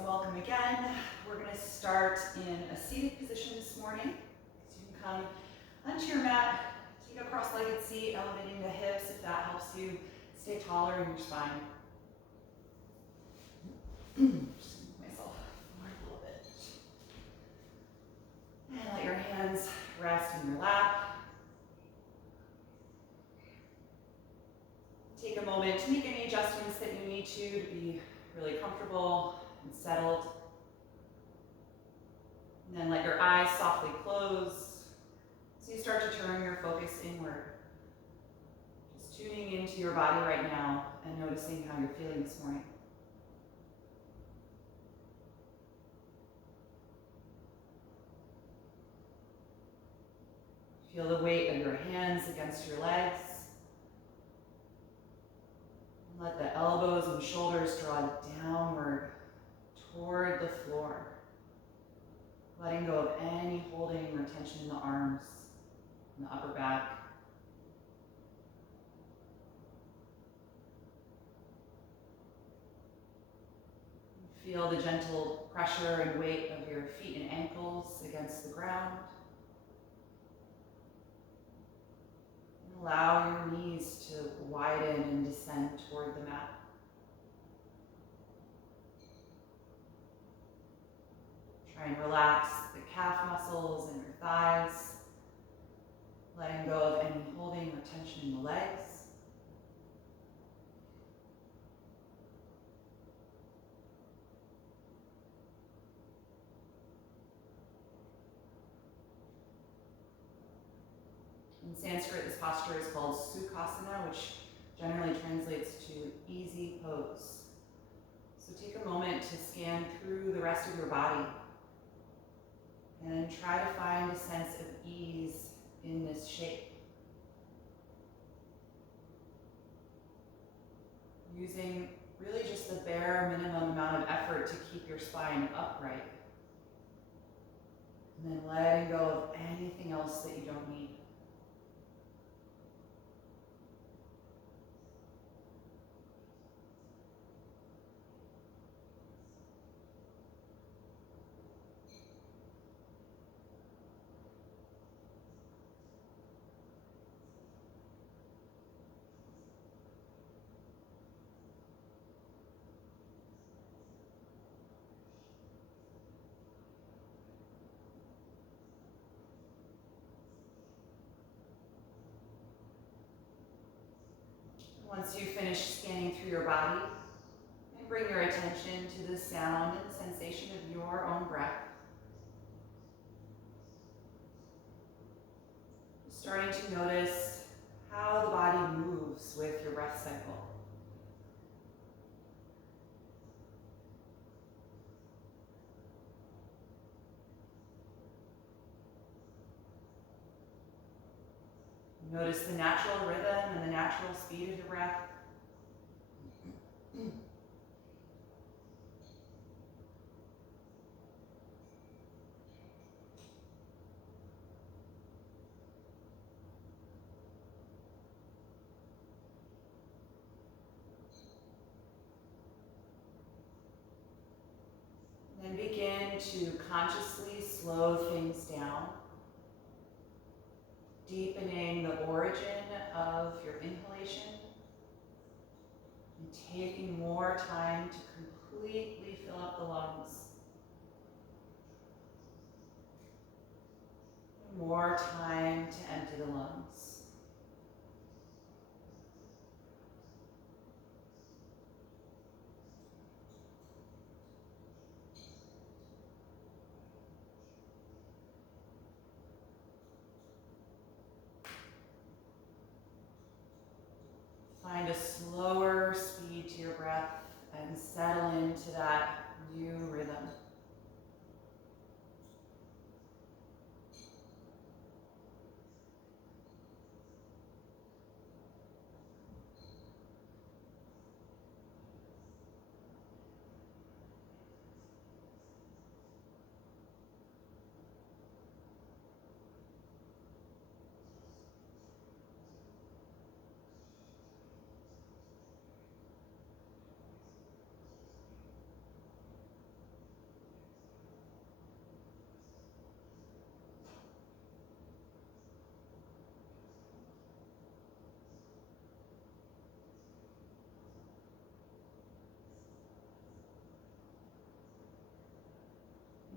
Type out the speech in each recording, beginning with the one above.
so welcome again. We're going to start in a seated position this morning. So you can come onto your mat, take a cross-legged seat, elevating the hips if that helps you stay taller in your spine. Just move myself forward a little bit. And let your hands rest in your lap. Take a moment to make any adjustments that you need to be really comfortable and settled. And then let your eyes softly close as you start to turn your focus inward. Just tuning into your body right now and noticing how you're feeling this morning. Feel the weight of your hands against your legs. Let the elbows and shoulders draw downward toward the floor. Letting go of any holding or tension in the arms and the upper back. Feel the gentle pressure and weight of your feet and ankles against the ground. Allow your knees to widen and descend toward the mat. Try and relax the calf muscles and your thighs, letting go of any holding or tension in the legs. In Sanskrit, this posture is called Sukhasana, which generally translates to easy pose. So take a moment to scan through the rest of your body and try to find a sense of ease in this shape. Using really just the bare minimum amount of effort to keep your spine upright. And then letting go of anything else that you don't need. Once you finish scanning through your body, and bring your attention to the sound and sensation of your own breath. Starting to notice how the body moves with your breath cycle. Notice the natural rhythm and the natural speed of your breath. Then begin to consciously slow things down, deepening the origin of your inhalation and taking more time to completely fill up the lungs. More time to empty the lungs. Find a slower speed to your breath and settle into that new rhythm.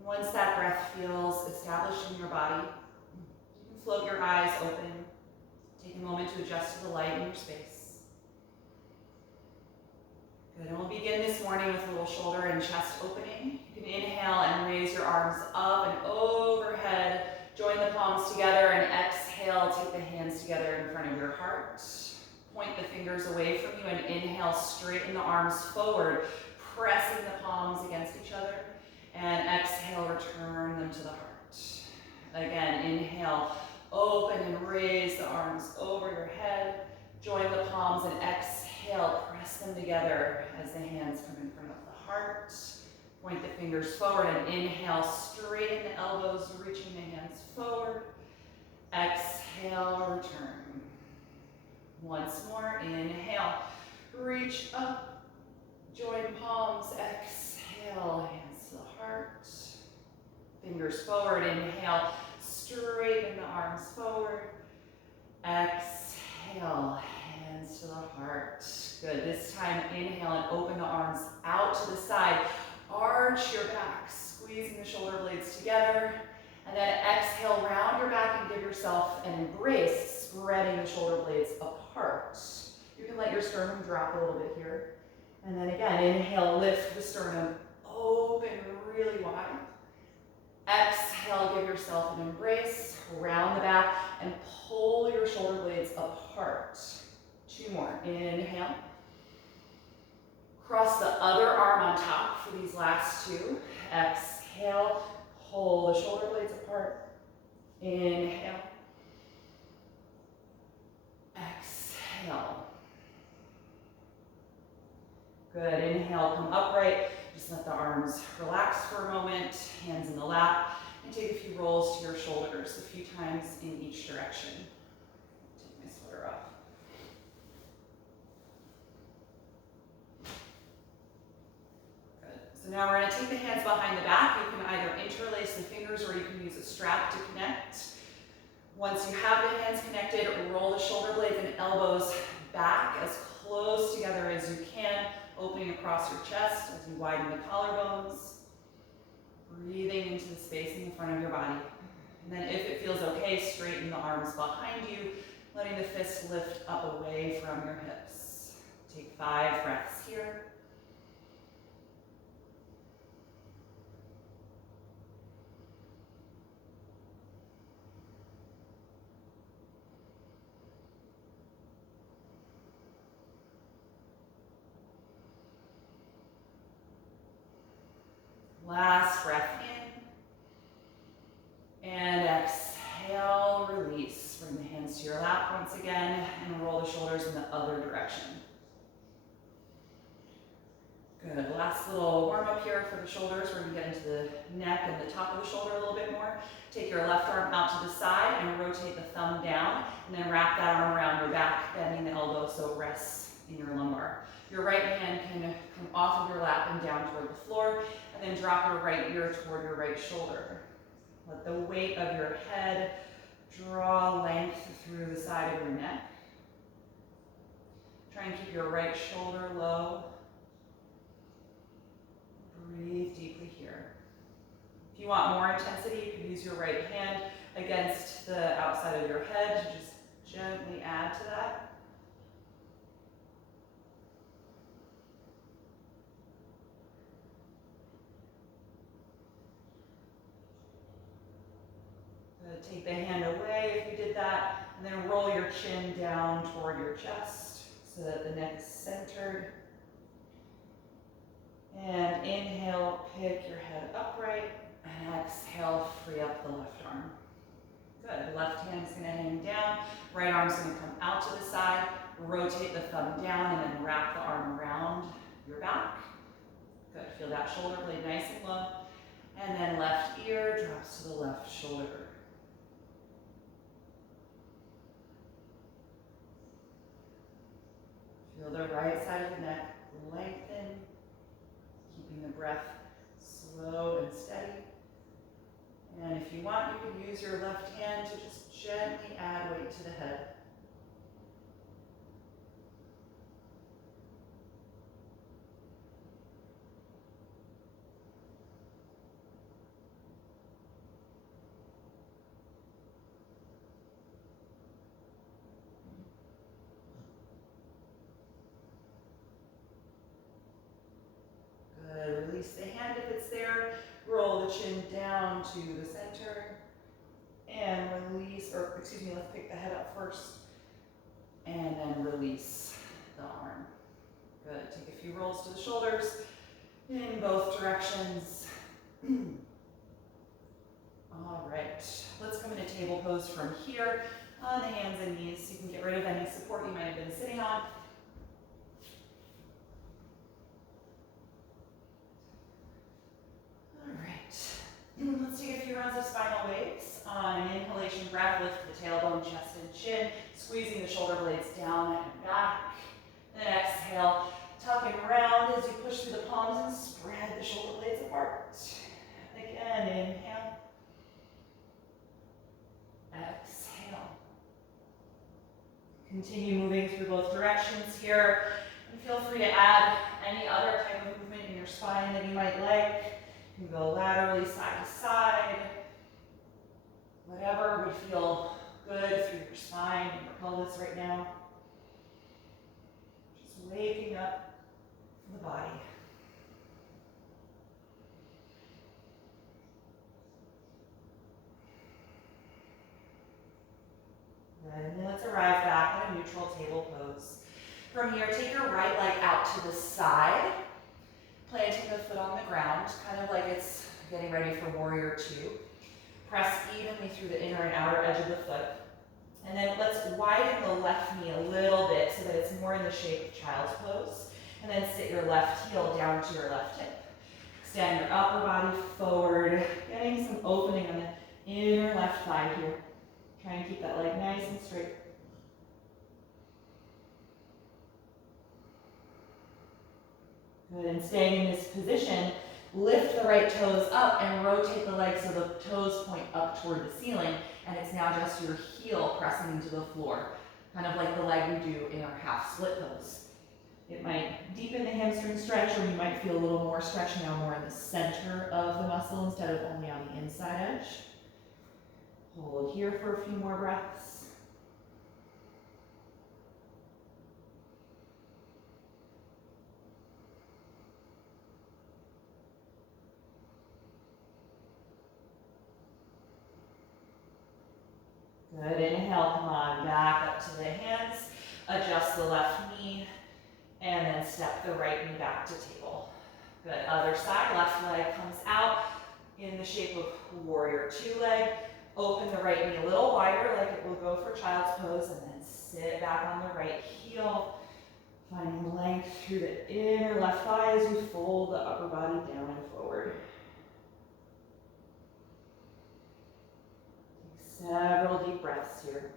Once that breath feels established in your body, you can float your eyes open. Take a moment to adjust to the light in your space. Good, and we'll begin this morning with a little shoulder and chest opening. You can inhale and raise your arms up and overhead. Join the palms together and exhale, take the hands together in front of your heart. Point the fingers away from you and inhale, straighten the arms forward, pressing the palms against each other. And exhale, return them to the heart. Again, inhale, open and raise the arms over your head. Join the palms and exhale, press them together as the hands come in front of the heart. Point the fingers forward and inhale, straighten the elbows, reaching the hands forward. Exhale, return. Once more, inhale, reach up, join palms, exhale, hands to the heart. Fingers forward, inhale, straighten the arms forward. Exhale, hands to the heart. Good, this time inhale and open the arms out to the side. Arch your back, squeezing the shoulder blades together. And then exhale, round your back and give yourself an embrace, spreading the shoulder blades apart. You can let your sternum drop a little bit here. And then again, inhale, lift the sternum, open really wide. Exhale, give yourself an embrace, round the back, and pull your shoulder blades apart. Two more. Inhale. Cross the other arm on top for these last two. Exhale, pull the shoulder blades apart. Inhale. Exhale. Good. Inhale, come upright. Just let the arms relax for a moment, hands in the lap, and take a few rolls to your shoulders, a few times in each direction. Take my sweater off. Good. So now we're going to take the hands behind the back. You can either interlace the fingers or you can use a strap to connect. Once you have the hands connected, roll the shoulder blades and elbows back as close together as you can, opening across your chest as you widen the collarbones, breathing into the space in the front of your body. And then if it feels okay, straighten the arms behind you, letting the fists lift up away from your hips. Take 5 breaths here. Last breath in, and exhale, release. Bring the hands to your lap once again, and roll the shoulders in the other direction. Good, last little warm up here for the shoulders. We're gonna get into the neck and the top of the shoulder a little bit more. Take your left arm out to the side and rotate the thumb down, and then wrap that arm around your back, bending the elbow so it rests in your lumbar. Your right hand can come off of your lap and down toward the floor, and then drop your right ear toward your right shoulder. Let the weight of your head draw length through the side of your neck. Try and keep your right shoulder low. Breathe deeply here. If you want more intensity, you can use your right hand against the outside of your head to just gently add to that. Take the hand away if you did that, and then roll your chin down toward your chest so that the neck is centered. And inhale, pick your head upright, and exhale, free up the left arm. Good, left hand's gonna hang down, right arm's gonna come out to the side, rotate the thumb down, and then wrap the arm around your back. Good, feel that shoulder blade nice and low, and then left ear drops to the left shoulder. Feel the right side of the neck lengthen, keeping the breath slow and steady. And if you want, you can use your left hand to just gently add weight to the head. down to the center and release, or excuse me, let's pick the head up first and then release the arm. Good, take a few rolls to the shoulders in both directions. All right, let's come into table pose from here on the hands and knees. You can get rid of any support you might have been sitting on. All right, let's take a few rounds of spinal waves. On an inhalation breath, lift the tailbone, chest, and chin, squeezing the shoulder blades down and back. Then exhale, tuck and round as you push through the palms and spread the shoulder blades apart. Again, inhale. Exhale. Continue moving through both directions here. And feel free to add any other type of movement in your spine that you might like. You can go laterally, side to side. Whatever would feel good through your spine and your pelvis right now. Just waking up the body. And then let's arrive back at a neutral table pose. From here, take your right leg out to the side, planting the foot on the ground, kind of like it's getting ready for warrior two. Press evenly through the inner and outer edge of the foot. And then let's widen the left knee a little bit so that it's more in the shape of child's pose. And then sit your left heel down to your left hip. Extend your upper body forward, getting some opening on the inner left thigh here. Try and keep that leg nice and straight. Good, and staying in this position, lift the right toes up and rotate the leg so the toes point up toward the ceiling, and it's now just your heel pressing into the floor, kind of like the leg we do in our half split pose. It might deepen the hamstring stretch, or you might feel a little more stretch now more in the center of the muscle instead of only on the inside edge. Hold here for a few more breaths. Good, inhale, come on, back up to the hands. Adjust the left knee, and then step the right knee back to table. Good, other side, left leg comes out in the shape of warrior two leg. Open the right knee a little wider like it will go for child's pose, and then sit back on the right heel, finding length through the inner left thigh as you fold the upper body down and forward. Take several deep breaths here.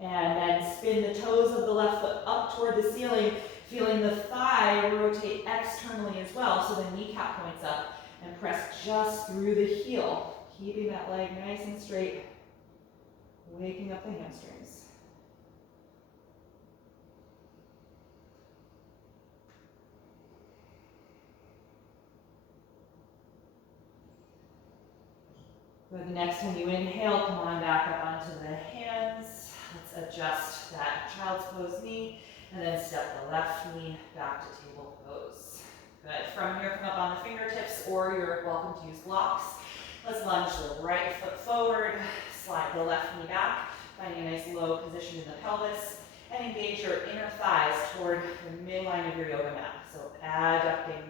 And then spin the toes of the left foot up toward the ceiling, feeling the thigh rotate externally as well, so the kneecap points up, and press just through the heel, keeping that leg nice and straight, waking up the hamstrings. Good, next time you inhale, come on back up onto the hands. Let's adjust that child's pose knee. And then step the left knee back to table pose. Good. From here, come up on the fingertips, or you're welcome to use blocks. Let's lunge the right foot forward, slide the left knee back, finding a nice low position in the pelvis, and engage your inner thighs toward the midline of your yoga mat. So adducting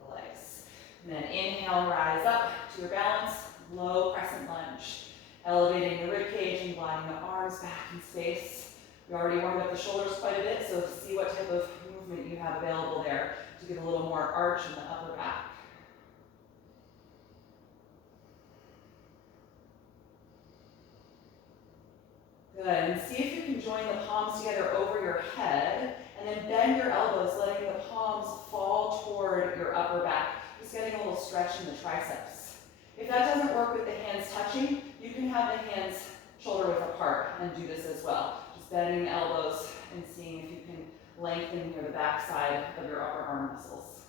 the legs. And then inhale, rise up to your balance, low crescent lunge. Elevating the rib cage and gliding the arms back in space. We already warmed up the shoulders quite a bit, so see what type of movement you have available there to get a little more arch in the upper back. Good, and see if you can join the palms together over your head, and then bend your elbows, letting the palms fall toward your upper back. Just getting a little stretch in the triceps. If that doesn't work with the hands touching, you can have the hands shoulder width apart and do this as well. Bending the elbows and seeing if you can lengthen here the back side of your upper arm muscles.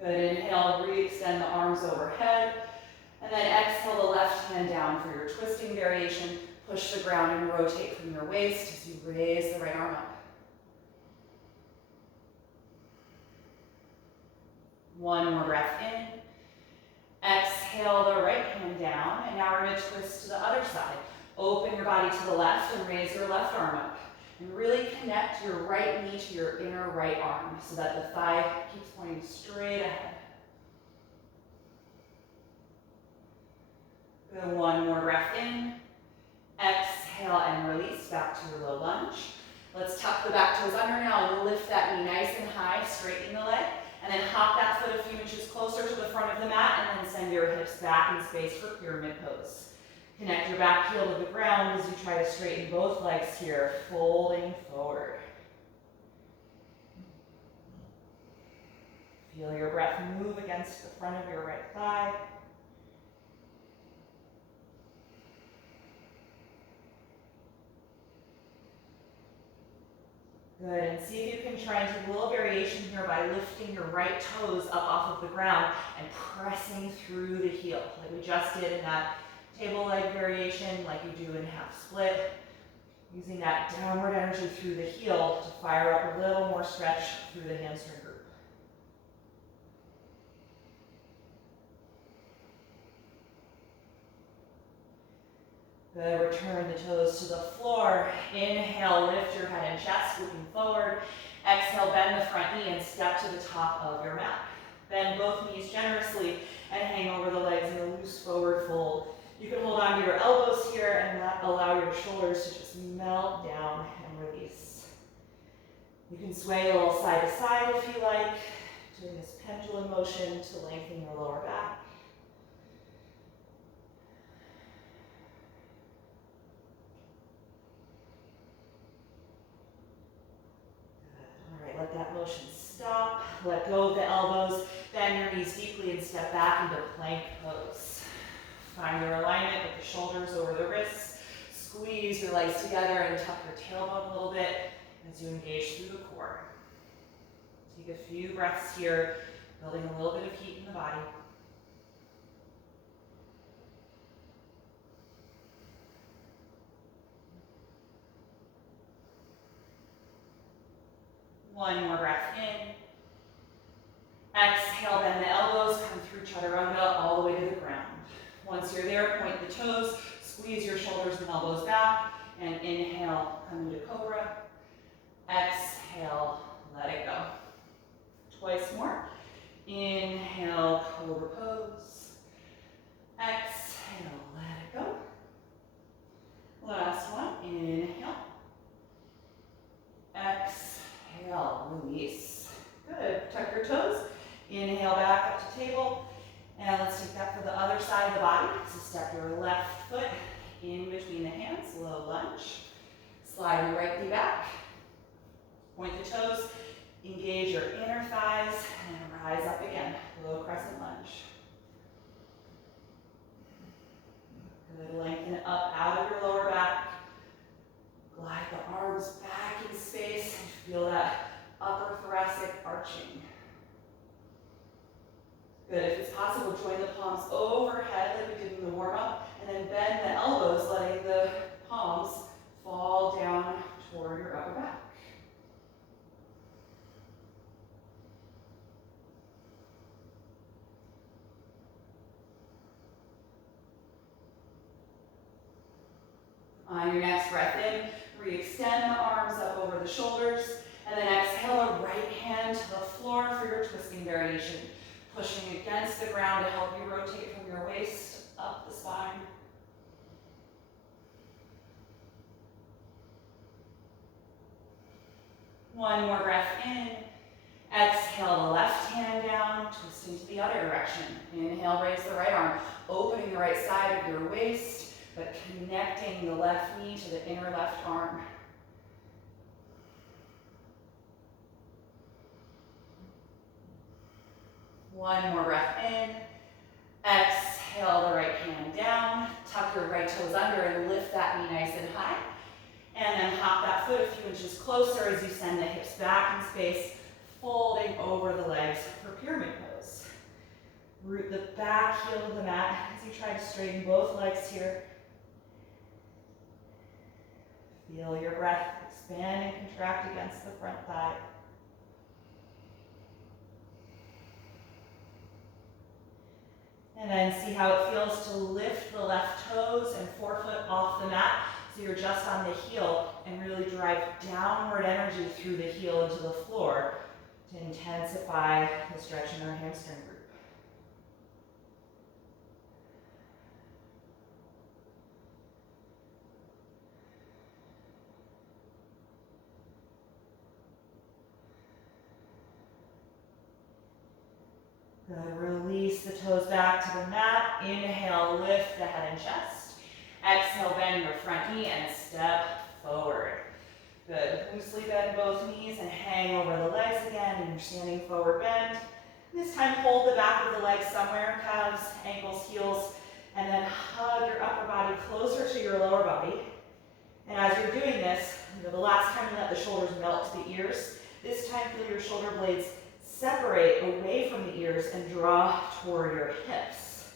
Good, inhale, re-extend the arms overhead. And then exhale the left hand down for your twisting variation. Push the ground and rotate from your waist as you raise the right arm up. One more breath in. Exhale the right hand down, and now we're going to twist to the other side. Open your body to the left and raise your left arm up. And really connect your right knee to your inner right arm so that the thigh keeps pointing straight ahead. Good. One more breath in. Exhale and release back to your low lunge. Let's tuck the back toes under now and lift that knee nice and high, straightening the leg. And then hop that foot a few inches closer to the front of the mat and then send your hips back in space for pyramid pose. Connect your back heel to the ground as you try to straighten both legs here, folding forward. Feel your breath move against the front of your right thigh. Good, and see if you can try and take a little variation here by lifting your right toes up off of the ground and pressing through the heel, like we just did in that table leg variation, like you do in half split. Using that downward energy through the heel to fire up a little more stretch through the hamstring group. Good, return the toes to the floor. Inhale, lift your head and chest, looking forward. Exhale, bend the front knee and step to the top of your mat. Bend both knees generously and hang over the legs in a loose forward fold. You can hold on to your elbows here and allow your shoulders to just melt down and release. You can sway a little side to side if you like, doing this pendulum motion to lengthen your lower back. Let that motion stop. Let go of the elbows. Bend your knees deeply and step back into plank pose. Find your alignment with the shoulders over the wrists. Squeeze your legs together and tuck your tailbone a little bit as you engage through the core. Take a few breaths here, building a little bit of heat in the body. One more breath in. Exhale, bend the elbows, come through chaturanga all the way to the ground. Once you're there, point the toes, squeeze your shoulders and elbows back, and inhale, come into cobra. Exhale, let it go. Twice more. Inhale, cobra pose. Exhale, let it go. Last one, inhale. Exhale, release. Good, tuck your toes. Inhale back up to table. And let's take that for the other side of the body. So step your left foot in between the hands, low lunge. Slide your right knee back. Point the toes, engage your inner thighs, and rise up again, low crescent lunge. Good, lengthen it up out of your lower back. Glide the arms back in space and feel that upper thoracic arching. Good, if it's possible, join the palms overhead like we did in the warm-up, and then bend the elbows, letting the palms fall down toward your upper back. On your next breath in, re-extend the arms up over the shoulders, and then exhale a right hand to the floor for your twisting variation. Pushing against the ground to help you rotate from your waist up the spine. One more breath in. Exhale the left hand down, twisting to the other direction. Inhale, raise the right arm, opening the right side of your waist, but connecting the left knee to the inner left arm. One more breath in. Exhale the right hand down. Tuck your right toes under and lift that knee nice and high. And then hop that foot a few inches closer as you send the hips back in space, folding over the legs for pyramid pose. Root the back heel of the mat as you try to straighten both legs here. Feel your breath expand and contract against the front thigh. And then see how it feels to lift the left toes and forefoot off the mat. So you're just on the heel and really drive downward energy through the heel into the floor to intensify the stretch in our hamstring group. Good. Release the toes back to the mat. Inhale, lift the head and chest. Exhale, bend your front knee and step forward. Good. Loosely bend both knees and hang over the legs again in your standing forward bend. This time, hold the back of the legs somewhere, calves, ankles, heels, and then hug your upper body closer to your lower body. And as you're doing this, the last time you let the shoulders melt to the ears, this time feel your shoulder blades separate away from the ears and draw toward your hips.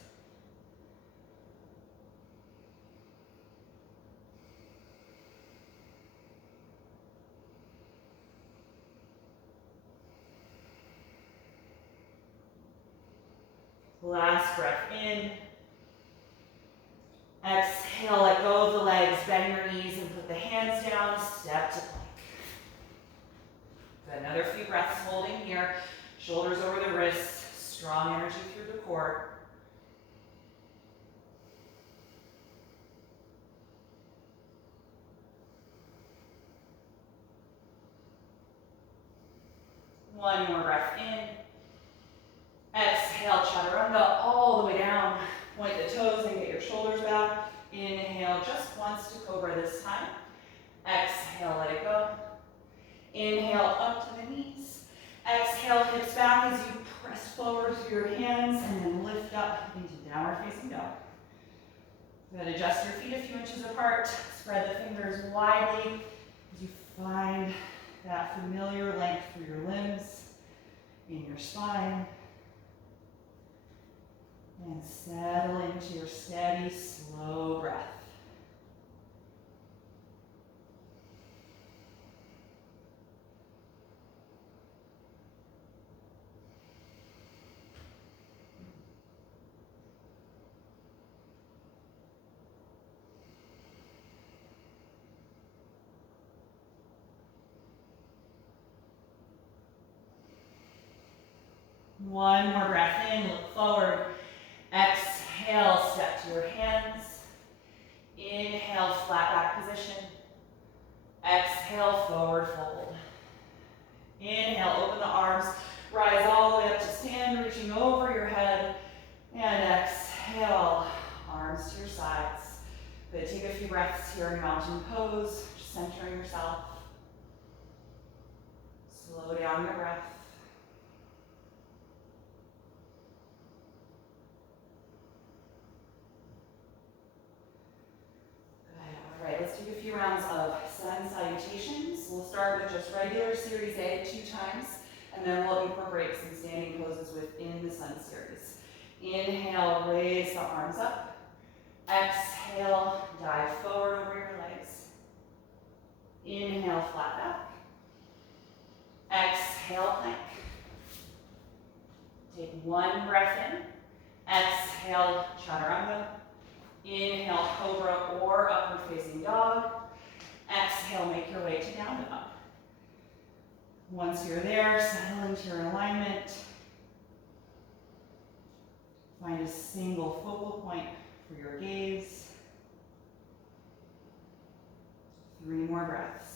Last breath in. Exhale, let go of the legs, bend your knees and put the hands down, step to plank. Good. Another few breaths holding here. Shoulders over the wrists, strong energy through the core. One more breath in. Exhale, chaturanga, all the way down. Point the toes and get your shoulders back. Inhale, just once to cobra this time. Exhale, let it go. Inhale, up to the knees. Exhale, hips back as you press forward through your hands and then lift up into downward facing dog. Good. Adjust your feet a few inches apart. Spread the fingers widely as you find that familiar length through your limbs, in your spine. And settle into your steady, slow breath. One more breath in, look forward. Exhale, step to your hands. Inhale, flat back position. Exhale, forward fold. Inhale, open the arms, rise all the way up to stand, reaching over your head. And exhale, arms to your sides. Good. Take a few breaths here in mountain pose, just centering yourself. Slow down your breath. All right, let's take a few rounds of sun salutations. We'll start with just regular series A 2 times, and then we'll incorporate some standing poses within the sun series. Inhale, raise the arms up. Exhale, dive forward over your legs. Inhale, flat back. Exhale, plank. Take one breath in. Exhale, chaturanga. Inhale, cobra or upward facing dog. Exhale, make your way to down dog. Once you're there, settle into your alignment. Find a single focal point for your gaze. 3 more breaths.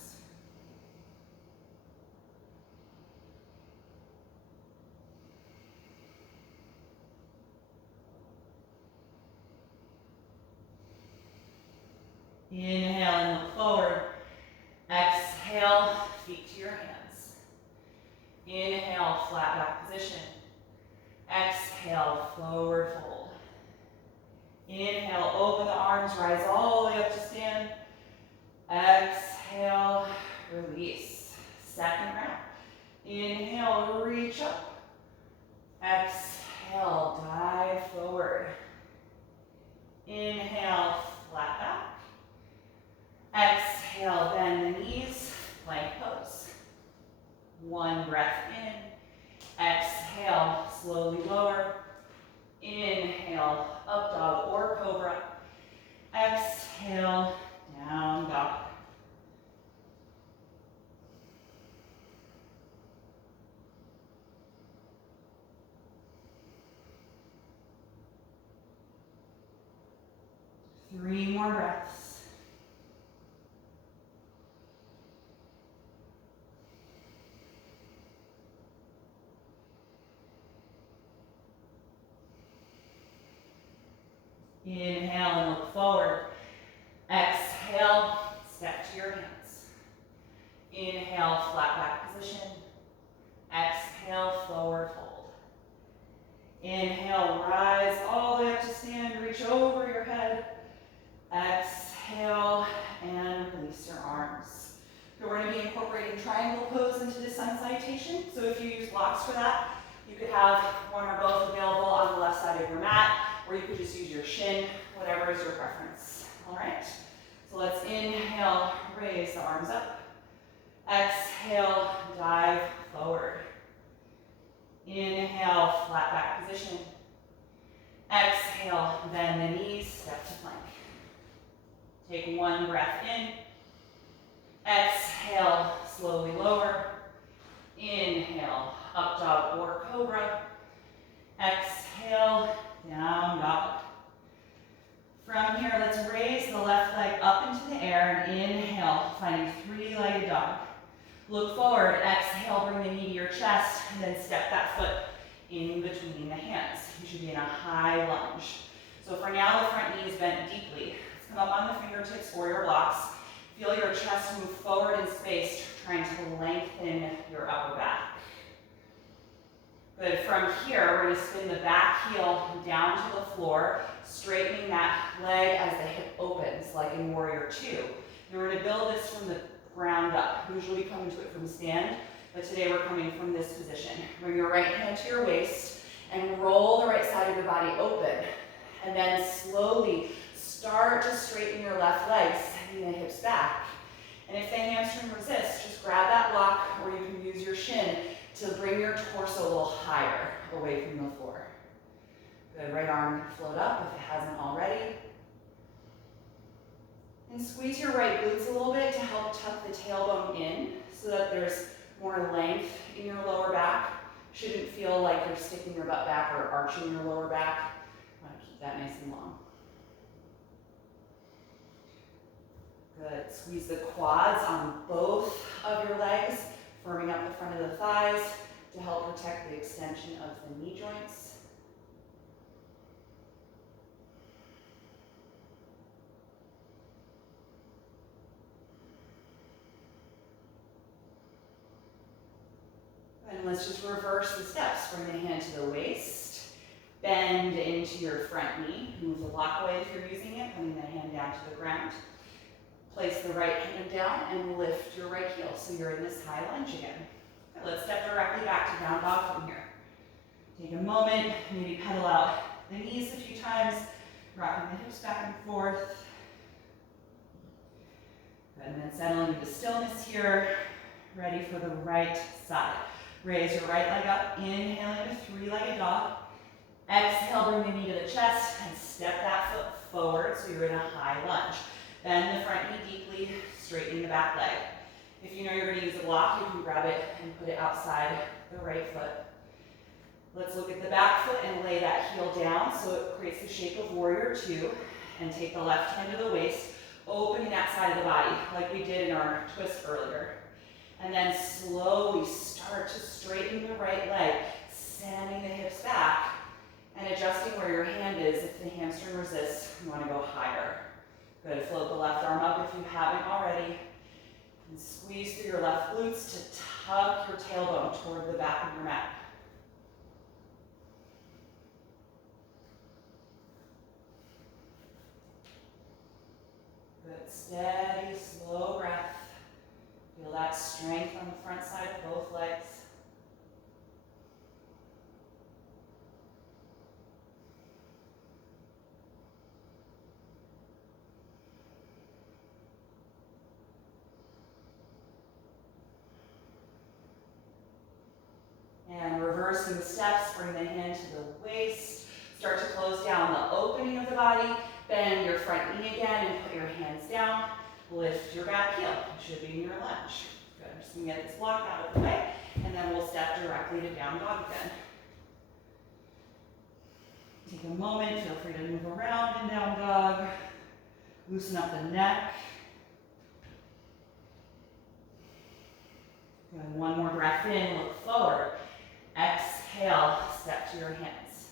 Inhale and look forward. Exhale, feet to your hands. Inhale, flat back position. Exhale, forward fold. Inhale, open the arms, rise all the way up to stand. Exhale, release. Second round. Inhale, reach up. Exhale. Exhale, dive forward. Inhale, flat back. Exhale, bend the knees, plank pose. One breath in. Exhale, slowly lower. Inhale, up dog or cobra. Exhale, down dog. Three more breaths. Inhale and look forward. Exhale, step to your hands. Inhale, flat back position. Exhale, forward fold. Inhale, rise all the way up to stand, reach over your head. Exhale, and release your arms. So we're going to be incorporating triangle pose into this sun salutation. So if you use blocks for that, you could have one or both available on the left side of your mat, or you could just use your shin, whatever is your preference. All right, so let's inhale, raise the arms up. Exhale, dive forward. Inhale, flat back position. Exhale, bend the knees, step to plank. Take one breath in. Exhale, slowly lower. Inhale, up dog or cobra. Exhale, down dog. From here, let's raise the left leg up into the air and inhale, finding three-legged dog. Look forward, exhale, bring the knee to your chest, and then step that foot in between the hands. You should be in a high lunge. So for now, the front knee is bent deeply. Let's come up on the fingertips or your blocks. Feel your chest move forward in space, trying to lengthen your upper back. Good. From here, we're going to spin the back heel down to the floor, straightening that leg as the hip opens, like in Warrior Two. And we're going to build this from the ground up. Usually we come into it from stand, but today we're coming from this position. Bring your right hand to your waist and roll the right side of your body open. And then slowly start to straighten your left leg, sending the hips back. And if the hamstring resists, just grab that block, or you can use your shin to bring your torso a little higher away from the floor. Good, right arm can float up if it hasn't already. And squeeze your right glutes a little bit to help tuck the tailbone in so that there's more length in your lower back. Shouldn't feel like you're sticking your butt back or arching your lower back. I want to keep that nice and long. Good, squeeze the quads on both of your legs, firming up the front of the thighs to help protect the extension of the knee joints. And let's just reverse the steps. Bring the hand to the waist, bend into your front knee, move the block away if you're using it, putting the hand down to the ground. Place the right hand down and lift your right heel so you're in this high lunge again. Okay, let's step directly back to down dog from here. Take a moment, maybe pedal out the knees a few times, rocking the hips back and forth. Good, and then settling into stillness here, ready for the right side. Raise your right leg up, inhale into three-legged dog. Exhale, bring the knee to the chest and step that foot forward so you're in a high lunge. Bend the front knee deeply, straightening the back leg. If you know you're going to use a block, you can grab it and put it outside the right foot. Let's look at the back foot and lay that heel down so it creates the shape of Warrior Two. And take the left hand to the waist, opening that side of the body like we did in our twist earlier. And then slowly start to straighten the right leg, sending the hips back and adjusting where your hand is. If the hamstring resists, you want to go higher. Good, float the left arm up if you haven't already. And squeeze through your left glutes to tuck your tailbone toward the back of your mat. Good, steady, slow breath. Feel that strength on the front side of both legs. reversing the steps, bring the hand to the waist. Start to close down the opening of the body. Bend your front knee again and put your hands down. Lift your back heel. You should be in your lunge. Good. I'm just going to get this block out of the way, and then we'll step directly to down dog again. Take a moment. Feel free to move around in down dog. Loosen up the neck. Good. One more breath in. Look forward. Exhale. Step to your hands.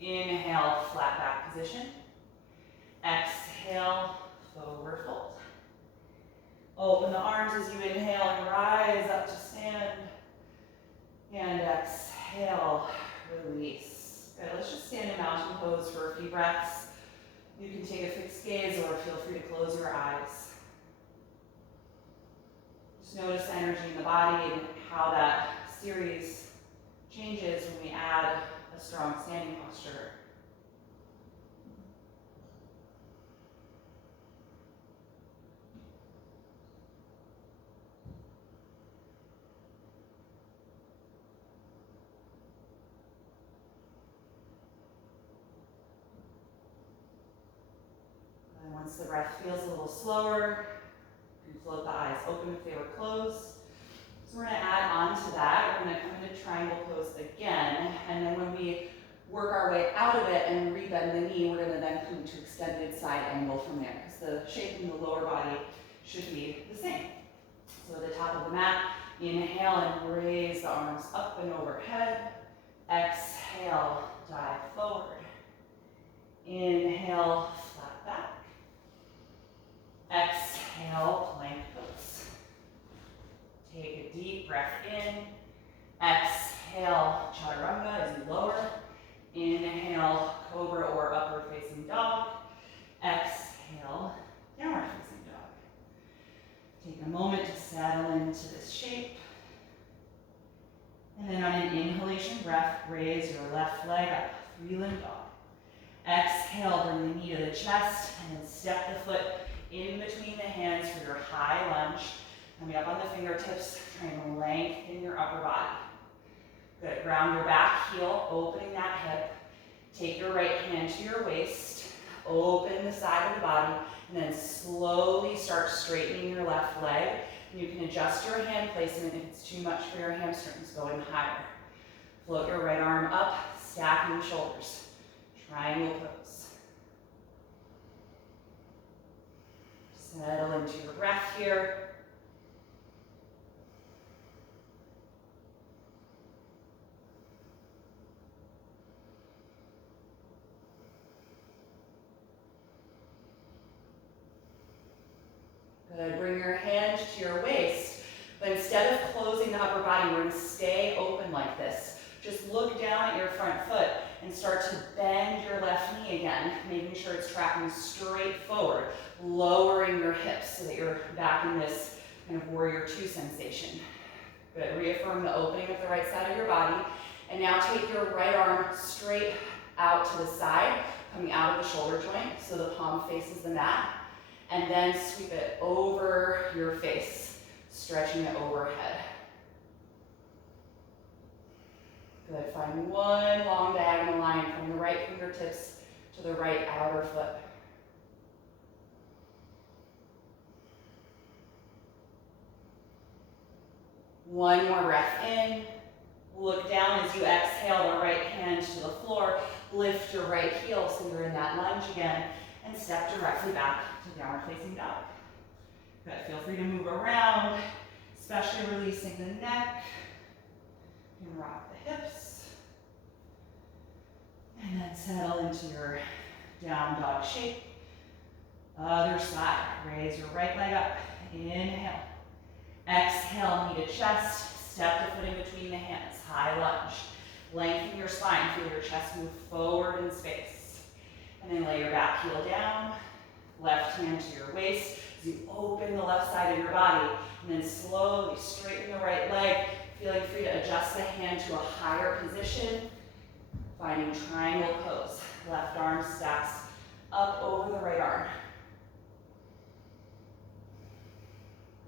Inhale. Flat back position. Exhale. Forward fold. Open the arms as you inhale and rise up to stand. And exhale, release. Good, let's just stand in mountain pose for a few breaths. You can take a fixed gaze or feel free to close your eyes. Just notice the energy in the body and how that series changes when we add a strong standing posture. Once the breath feels a little slower, you can float the eyes open if they were closed. So we're going to add on to that. We're going to come into triangle pose again. And then when we work our way out of it and rebend the knee, we're going to then come to extended side angle from there, because the shape in the lower body should be the same. So at the top of the mat, inhale and raise the arms up and overhead. Exhale, dive forward. Inhale, flat back. Exhale, plank pose. Take a deep breath in. Exhale, chaturanga as you lower. Inhale, cobra or upward facing dog. Exhale, downward facing dog. Take a moment to settle into this shape. And then on an inhalation breath, raise your left leg up, three-limb dog. Exhale, bring the knee to the chest, and then step the foot in between the hands for your high lunge. Coming up on the fingertips, trying to lengthen your upper body. Good, ground your back heel, opening that hip. Take your right hand to your waist, open the side of the body, and then slowly start straightening your left leg. And you can adjust your hand placement if it's too much for your hamstrings, going higher. Float your right arm up, stacking the shoulders. Triangle pose. Settle into your breath here. Good. Bring your hand to your waist, but instead of closing the upper body, we're going to stay open like this. Just look down at your front foot and start to bend your left knee again, making sure it's tracking straight forward, lowering your hips so that you're back in this kind of warrior two sensation. Good. Reaffirm the opening of the right side of your body. And now take your right arm straight out to the side, coming out of the shoulder joint so the palm faces the mat. And then sweep it over your face, stretching it overhead. Good. Find one long diagonal line from the right fingertips to the right outer foot. One more breath in. Look down as you exhale the right hand to the floor. Lift your right heel so you're in that lunge again. And step directly back to downward facing dog. Good. Feel free to move around, especially releasing the neck. You can rock the hips. And then settle into your down dog shape. Other side. Raise your right leg up. Inhale. Exhale, knee to chest. Step the foot in between the hands. High lunge. Lengthen your spine. Feel your chest move forward in space. And then lay your back heel down. Left hand to your waist. As you open the left side of your body. And then slowly straighten the right leg. Feeling free to adjust the hand to a higher position. Finding triangle pose. Left arm stacks up over the right arm.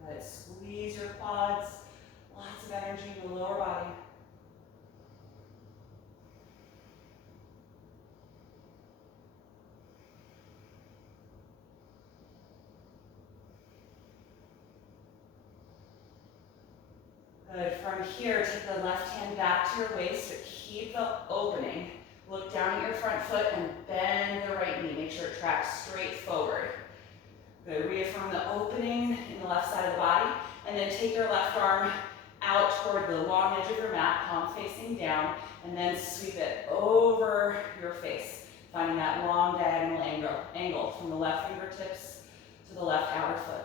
Good. Squeeze your quads. Lots of energy in the lower body. Good. From here, take the left hand back to your waist, but keep the opening. Look down at your front foot and bend the right knee. Make sure it tracks straight forward. Good. Reaffirm the opening in the left side of the body, and then take your left arm out toward the long edge of your mat, palm facing down, and then sweep it over your face, finding that long diagonal angle from the left fingertips to the left outer foot.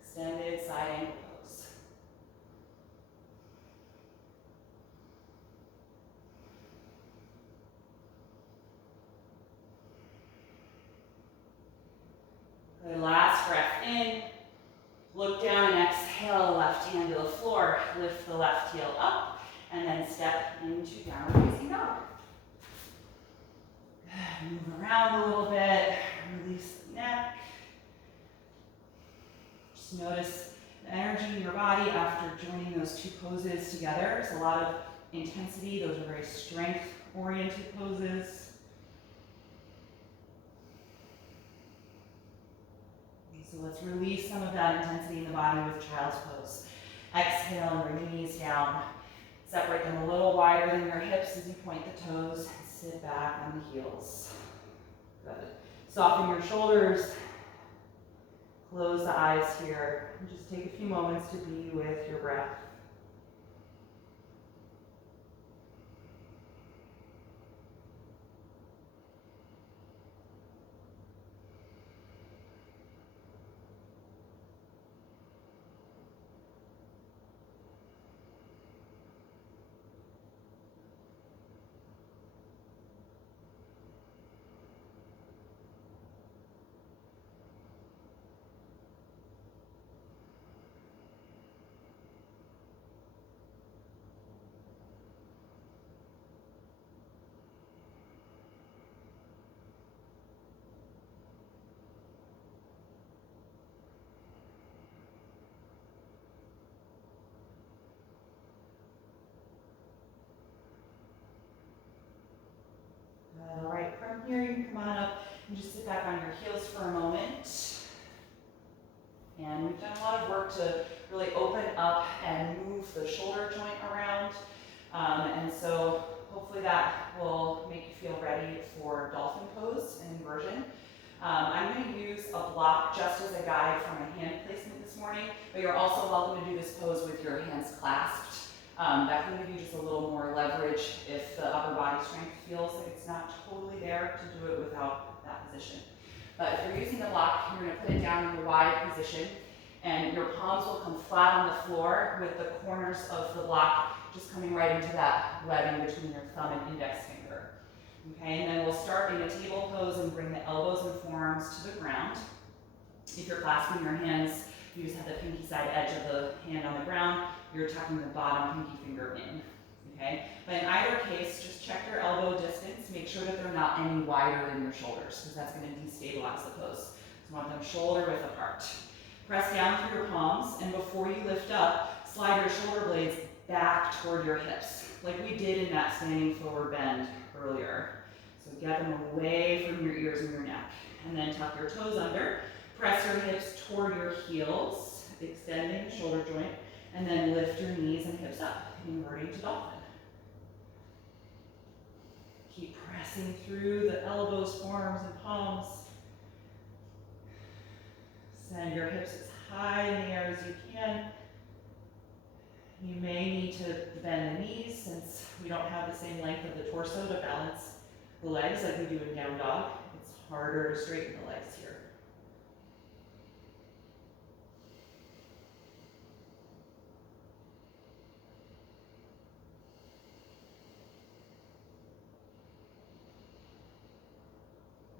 Extended side angle pose. Good. Last breath in. Look down and exhale, left hand to the floor. Lift the left heel up, and then step into downward facing dog. Move around a little bit, release the neck. Just notice the energy in your body after joining those two poses together. There's a lot of intensity. Those are very strength-oriented poses. So let's release some of that intensity in the body with child's pose. Exhale and bring the knees down. Separate them a little wider than your hips as you point the toes. Sit back on the heels. Good. Soften your shoulders. Close the eyes here. And just take a few moments to be with your breath. All right, from here you can come on up and just sit back on your heels for a moment. And we've done a lot of work to really open up and move the shoulder joint around. And so hopefully that will make you feel ready for dolphin pose and inversion. I'm going to use a block just as a guide for my hand placement this morning, but you're also welcome to do this pose with your hands clasped. That can give you just a little more leverage if the upper body strength feels like it's not totally there to do it without that position. But if you're using the block, you're going to put it down in a wide position, and your palms will come flat on the floor with the corners of the block just coming right into that webbing between your thumb and index finger. Okay, and then we'll start in a table pose and bring the elbows and forearms to the ground. If you're clasping your hands, you just have the pinky side edge of the hand on the ground. You're tucking the bottom pinky finger in. Okay, but in either case, just check your elbow distance. Make sure that they're not any wider than your shoulders, because that's going to destabilize the pose. So you want them shoulder width apart. Press down through your palms, and before you lift up, slide your shoulder blades back toward your hips, like we did in that standing forward bend earlier. So get them away from your ears and your neck. And then tuck your toes under. Press your hips toward your heels, extending the shoulder joint, and then lift your knees and hips up, inverting to dolphin. Keep pressing through the elbows, forearms, and palms. Send your hips as high in the air as you can. You may need to bend the knees since we don't have the same length of the torso to balance the legs like we do in down dog. It's harder to straighten the legs here.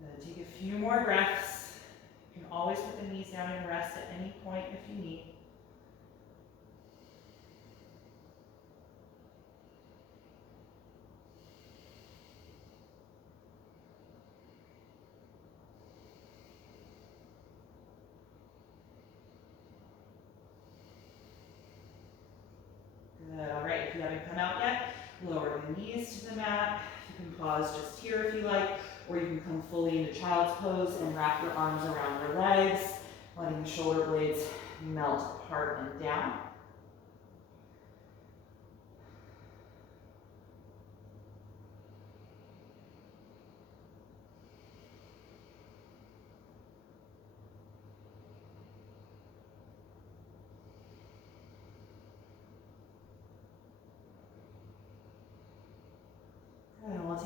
Then take a few more breaths. You can always put the knees down and rest at any point if you need. Good. All right, if you haven't come out yet, lower the knees to the mat. You can pause just here if you like, or you can come fully into child's pose and wrap your arms around your legs, letting the shoulder blades melt apart and down.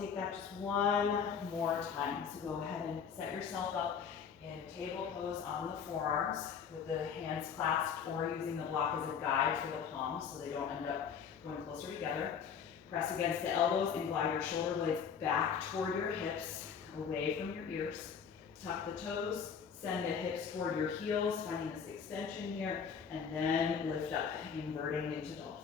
take that just one more time. So go ahead and set yourself up in table pose on the forearms with the hands clasped or using the block as a guide for the palms so they don't end up going closer together. Press against the elbows and glide your shoulder blades back toward your hips, away from your ears. Tuck the toes, send the hips toward your heels, finding this extension here, and then lift up, inverting into dolphin.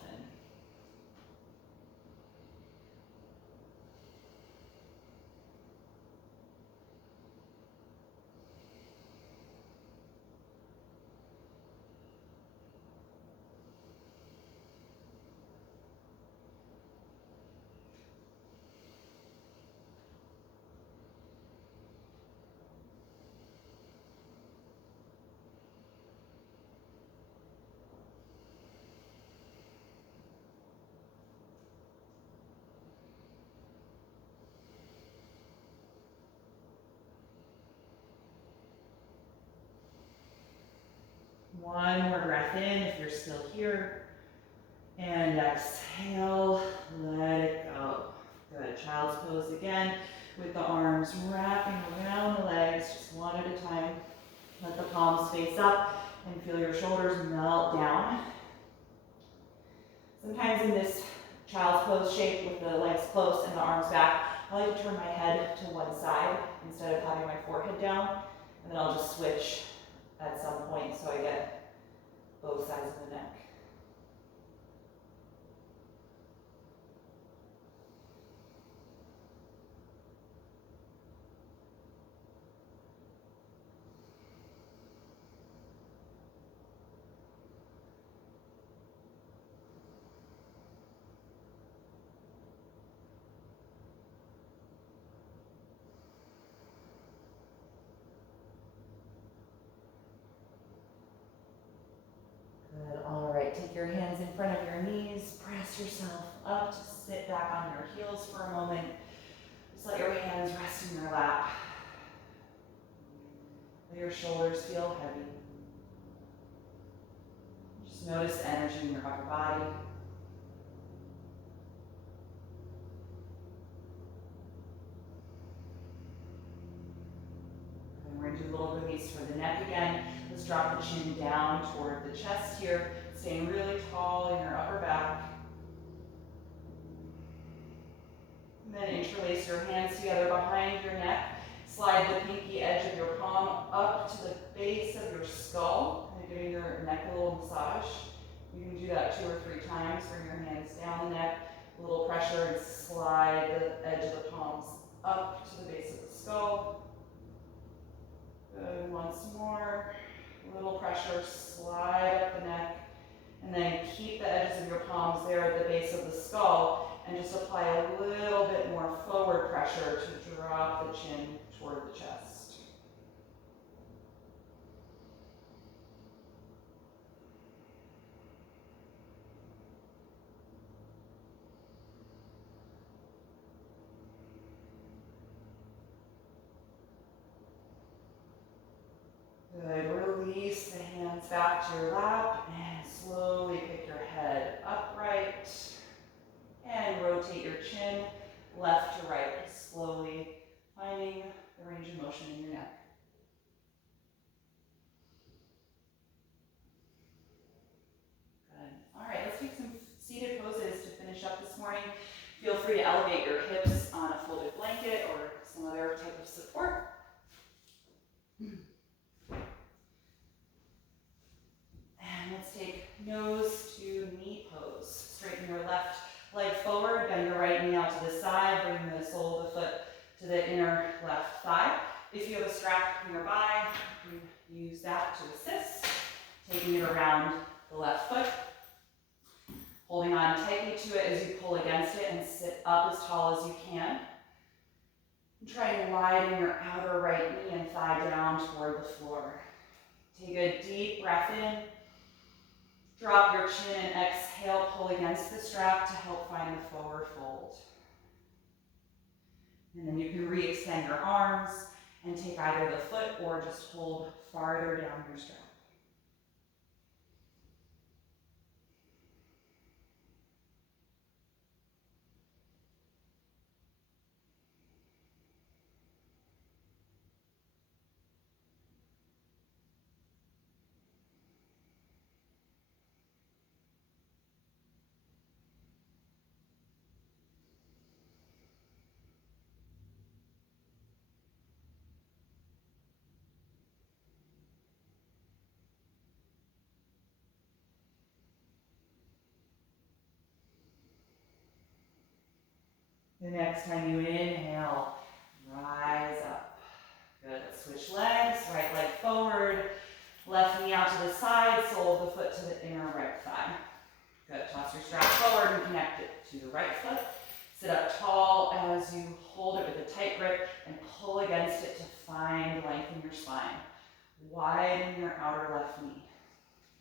One more breath in if you're still here. And exhale, let it go. Good, child's pose again with the arms wrapping around the legs, just one at a time. Let the palms face up and feel your shoulders melt down. Sometimes in this child's pose shape with the legs close and the arms back, I like to turn my head to one side instead of having my forehead down. And then I'll just switch at some point so I get both sides of the neck. Good, all right, take your hands in front of your knees, press yourself up to sit back on your heels for a moment. Just let your hands rest in your lap. Let your shoulders feel heavy. Just notice the energy in your upper body. And we're going to do a little release for the neck again. Let's drop the chin down toward the chest here, staying really tall in your upper back. And then interlace your hands together behind your neck. Slide the pinky edge of your palm up to the base of your skull, and giving your neck a little massage. You can do that 2 or 3 times. Bring your hands down the neck, a little pressure, and slide the edge of the palms up to the base of the skull. Good, once more. A little pressure, slide up the neck, and then keep the edges of your palms there at the base of the skull, and just apply a little bit more forward pressure to drop the chin toward the chest. Good, release the hands back to your lap, and slowly pick your head upright, and rotate your chin left to right, slowly finding the range of motion in your neck. Good. All right, let's take some seated poses to finish up this morning. Feel free to elevate your hips on a folded blanket or some other type of support. And let's take nose to knee pose. Straighten your left leg forward, bend your right knee out to the side, bring the sole of the foot to the inner left thigh. If you have a strap nearby, you can use that to assist. Taking it around the left foot. Holding on tightly to it as you pull against it and sit up as tall as you can. And try and widen your outer right knee and thigh down toward the floor. Take a deep breath in. Drop your chin and exhale, pull against the strap to help find the forward fold. And then you can re-extend your arms and take either the foot or just hold farther down your strap. The next time you inhale, rise up. Good, let's switch legs, right leg forward, left knee out to the side, sole of the foot to the inner right thigh. Good, toss your strap forward and connect it to the right foot. Sit up tall as you hold it with a tight grip and pull against it to find length in your spine. Widen your outer left knee.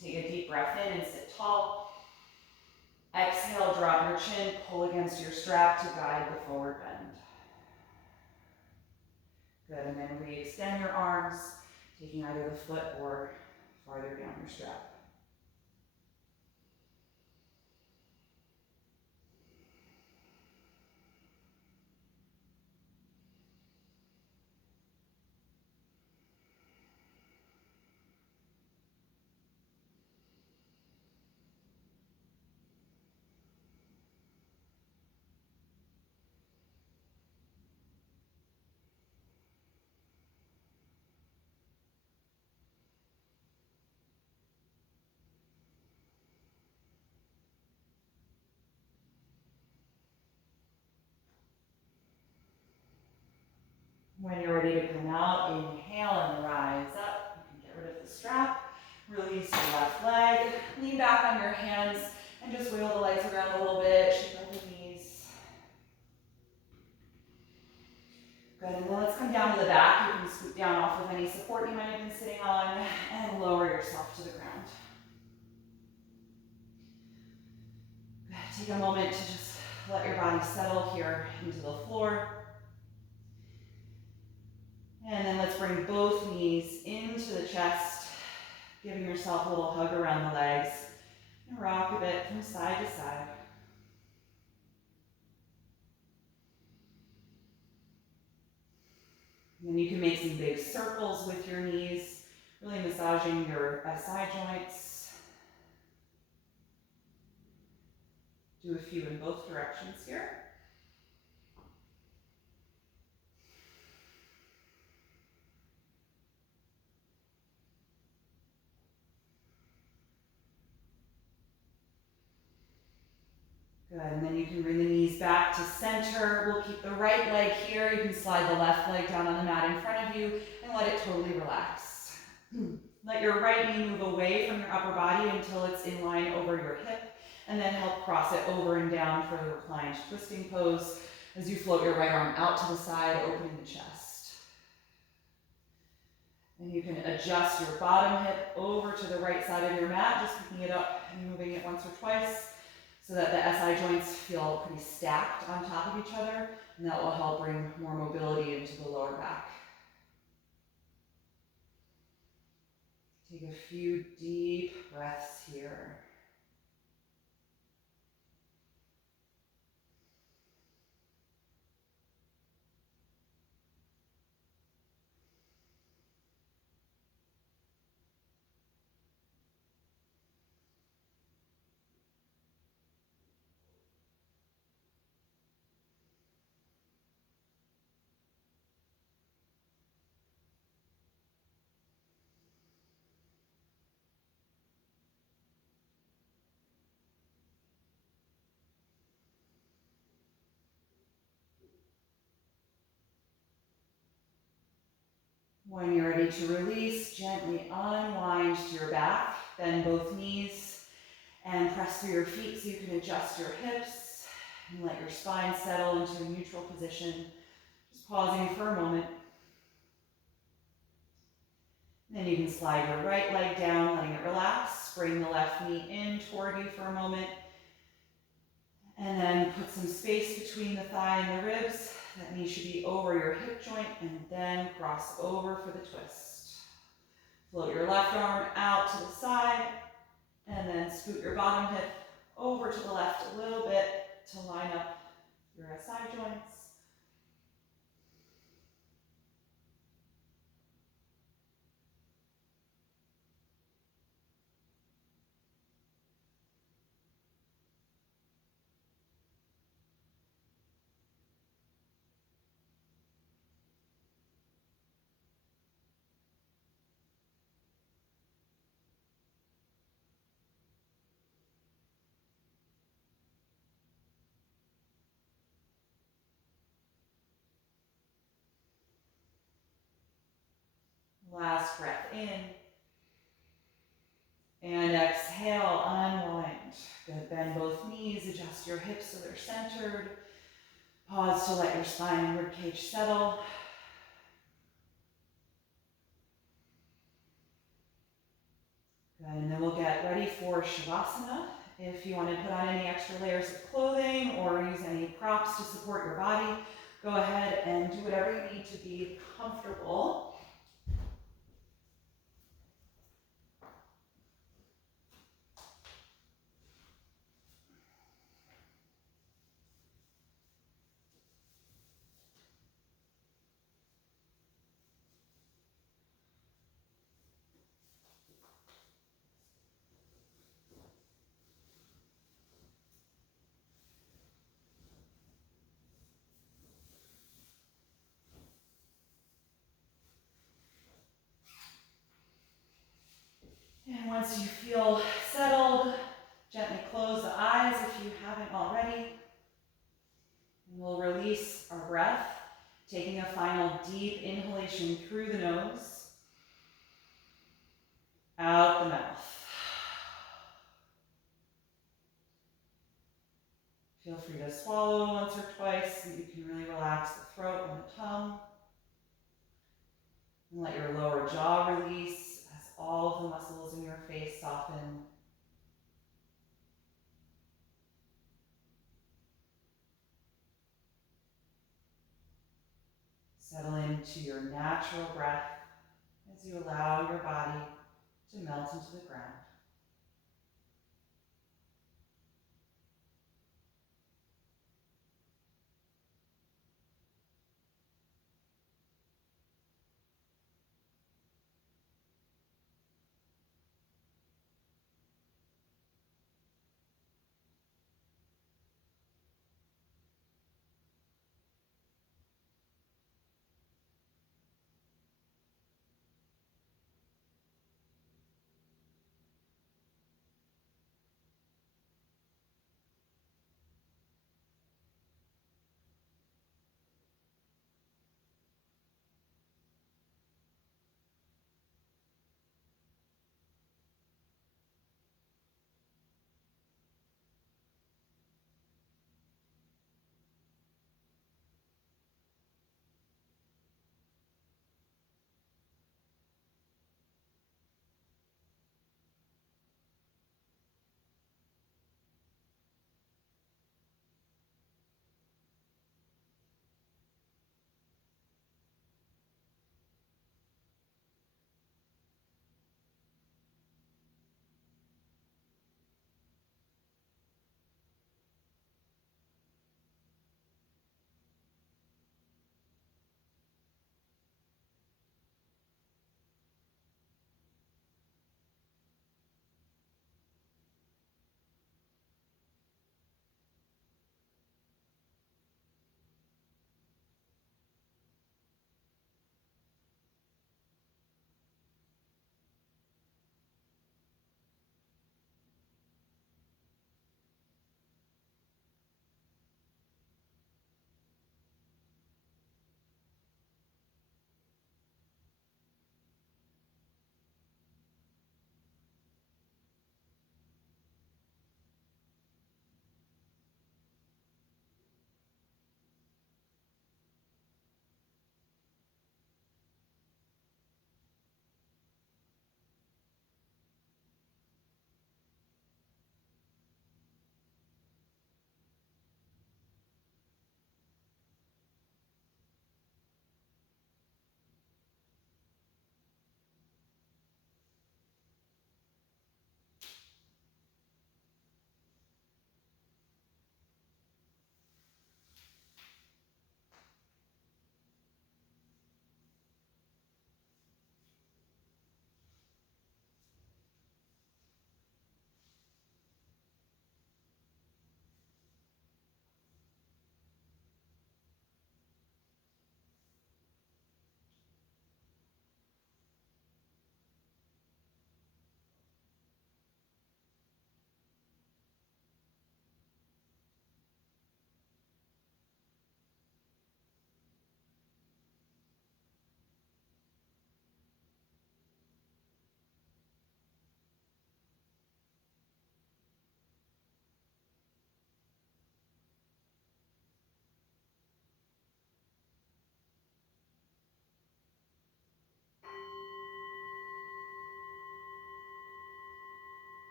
Take a deep breath in and sit tall. Exhale, drop your chin, pull against your strap to guide the forward bend. Good, and then re-extend your arms, taking either the foot or farther down your strap. When you're ready to come out, inhale and rise up. You can get rid of the strap. Release the left leg. Lean back on your hands and just wiggle the legs around a little bit. Shake out the knees. Good, and then let's come down to the back. You can scoot down off of any support you might have been sitting on and lower yourself to the ground. Good, take a moment to just let your body settle here into the floor. And then let's bring both knees into the chest, giving yourself a little hug around the legs, and rock a bit from side to side. And then you can make some big circles with your knees, really massaging your SI joints. Do a few in both directions here. Good, and then you can bring the knees back to center. We'll keep the right leg here. You can slide the left leg down on the mat in front of you and let it totally relax. Let your right knee move away from your upper body until it's in line over your hip, and then help cross it over and down for the reclined twisting pose as you float your right arm out to the side, opening the chest. And you can adjust your bottom hip over to the right side of your mat, just picking it up and moving it once or twice, so that the SI joints feel pretty stacked on top of each other, and that will help bring more mobility into the lower back. Take a few deep breaths here. When you're ready to release, gently unwind to your back, bend both knees, and press through your feet so you can adjust your hips and let your spine settle into a neutral position. Just pausing for a moment. Then you can slide your right leg down, letting it relax. Bring the left knee in toward you for a moment. And then put some space between the thigh and the ribs. That knee should be over your hip joint, and then cross over for the twist. Float your left arm out to the side, and then scoot your bottom hip over to the left a little bit to line up your SI joints. Last breath in. And exhale, unwind. Good, bend both knees, adjust your hips so they're centered. Pause to let your spine and ribcage settle. Good, and then we'll get ready for Shavasana. If you want to put on any extra layers of clothing or use any props to support your body, go ahead and do whatever you need to be comfortable. And once you feel settled, gently close the eyes if you haven't already. And we'll release our breath, taking a final deep inhalation through the nose, out the mouth. Feel free to swallow once or twice so you can really relax the throat and the tongue. And let your lower jaw release as all of the muscles in your face soften. Settle into your natural breath as you allow your body to melt into the ground.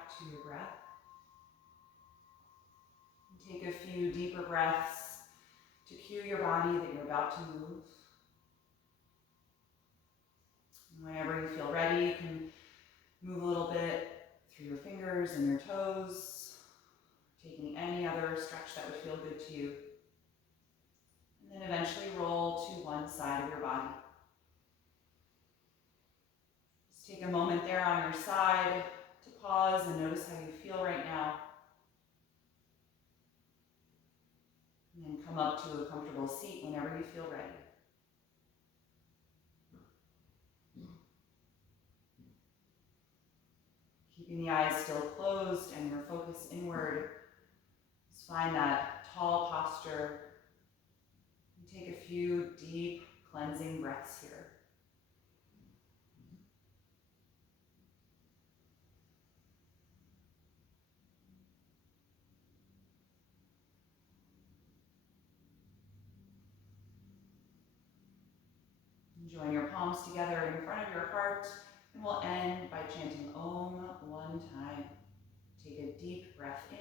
back to your breath. And take a few deeper breaths to cue your body that you're about to move. And whenever you feel ready, you can move a little bit through your fingers and your toes, taking any other stretch that would feel good to you. And then eventually roll to one side of your body. Just take a moment there on your side to pause and notice how you feel right now. And then come up to a comfortable seat whenever you feel ready. Keeping the eyes still closed and your focus inward, just find that tall posture. And take a few deep cleansing breaths here. Join your palms together in front of your heart, and we'll end by chanting Om one time. Take a deep breath in.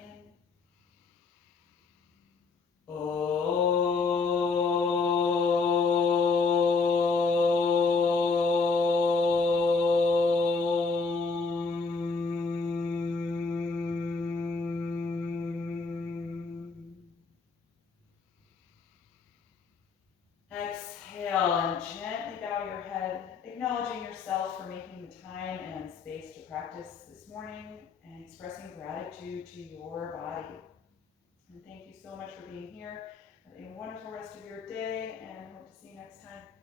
Exhale and gently bow your head, acknowledging yourself for making the time and space to practice this morning and expressing gratitude to your body. And thank you so much for being here. Have a wonderful rest of your day and hope to see you next time.